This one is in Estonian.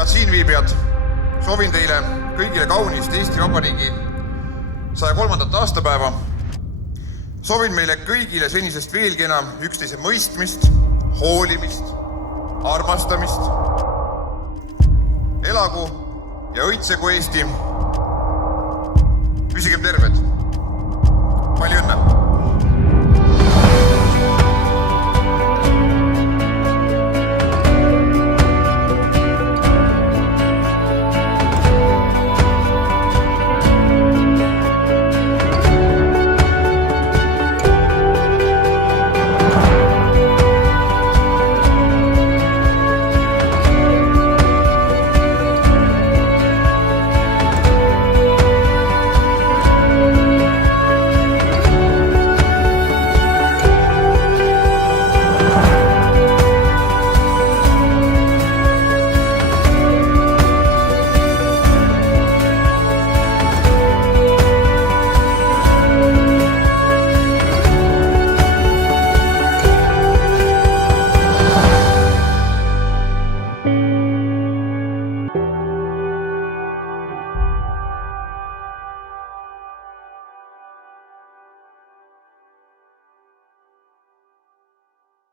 Head siinviibijad, soovin teile kõigile kaunist Eesti Vabariigi 103. aastapäeva. Soovin meile kõigile senisest veelgi enam üksteise mõistmist, hoolimist, armastamist. Elagu ja õitsegu Eesti. Püsigem terved. Palju õnne!